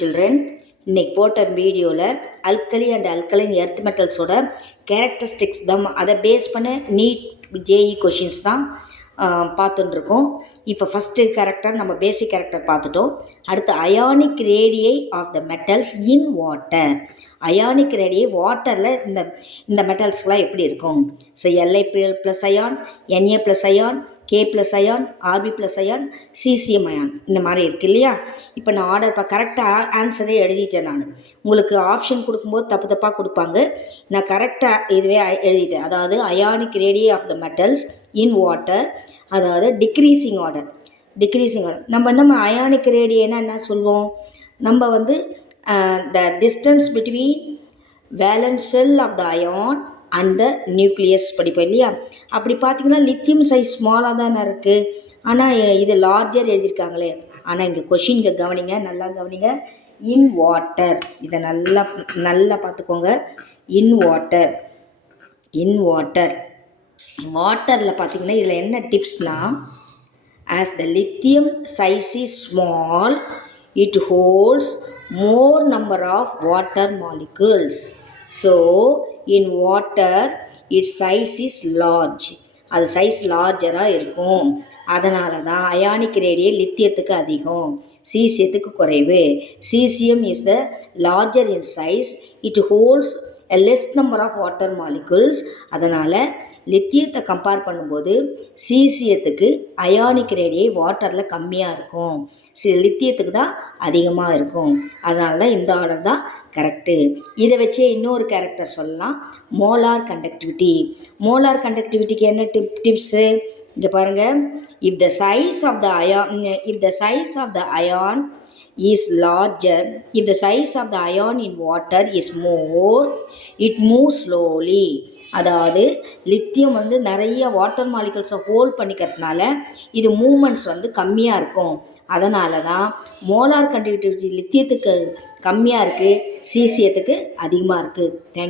Children, இன்னைக்கு போட்ட வீடியோவில் அல்கலி அண்ட் அல்கலைன் எர்த் மெட்டல்ஸோட கேரக்டரிஸ்டிக்ஸ் தான், அதை பேஸ் பண்ண நீட் ஜேஇ கொஷின்ஸ் தான் பார்த்துட்டுருக்கோம். இப்போ ஃபஸ்ட்டு கேரக்டர் நம்ம பேசிக் கேரக்டர் பார்த்துட்டோம். அடுத்து ionic ரேடியை of the metals in water. Ionic radii வாட்டரில் இந்த மெட்டல்ஸ்லாம் எப்படி இருக்கும்? So Li plus ion, Na plus ion, K plus ion, Rb plus ion, சிசிஎம் அயான், இந்த மாதிரி இருக்குது இல்லையா? இப்போ நான் ஆர்டர் கரெக்டாக ஆன்சரே எழுதிட்டேன். நான் உங்களுக்கு ஆப்ஷன் கொடுக்கும்போது தப்பாக கொடுப்பாங்க. நான் கரெக்டாக இதுவே எழுதிட்டேன். அதாவது ionic ரேடியை of the metals in water, அதாவது டிக்ரீசிங் ஆர்டர். நம்ம அயானிக் ரேடியேன்னா என்ன சொல்லுவோம்? நம்ம the distance between valence shell of the ion and the nucleus படிப்போம் இல்லையா? அப்படி பார்த்தீங்கன்னா லித்தியம் சைஸ் ஸ்மாலாக தானே இருக்குது, ஆனால் இது லார்ஜர் எழுதியிருக்காங்களே. ஆனால் இங்கே கொஷின்க கவனிங்க, நல்லா கவனிங்க. இன் வாட்டர், இதை நல்லா பார்த்துக்கோங்க. இன் வாட்டரில் பார்த்தீங்கன்னா இதில் என்ன டிப்ஸ்னால், as the lithium size is small, it holds more number of water molecules. So in water its size is large. அது சைஸ் லார்ஜராக இருக்கும். அதனால தான் அயானிக் ரேடியை லித்தியத்துக்கு அதிகம், சீசியத்துக்கு குறைவு. Caesium is the larger in size, it holds a less number of water molecules. அதனால் லித்தியத்தை compare பண்ணும்போது சீசியத்துக்கு ionic radii வாட்டரில் கம்மியாக இருக்கும், லித்தியத்துக்கு தான் அதிகமாக இருக்கும். அதனால தான் இந்த ஆர்டர் தான் கரெக்டு. இதை வச்சே இன்னொரு கேரக்டர் சொல்லலாம், மோலார் கண்டக்டிவிட்டிக்கு என்ன டிப்ஸு இங்கே பாருங்கள். if the size of the ion is larger, if the size of the ion in water is more, it moves slowly. அதாவது லித்தியம் நிறைய வாட்டர் மாலிகல்ஸை ஹோல்ட் பண்ணிக்கிறதுனால இது மூமெண்ட்ஸ் கம்மியாக இருக்கும். அதனால தான் மோலார் கண்டக்டிவிட்டி லித்தியத்துக்கு கம்மியாக இருக்குது, சீசியத்துக்கு அதிகமாக இருக்குது. தேங்க்யூ.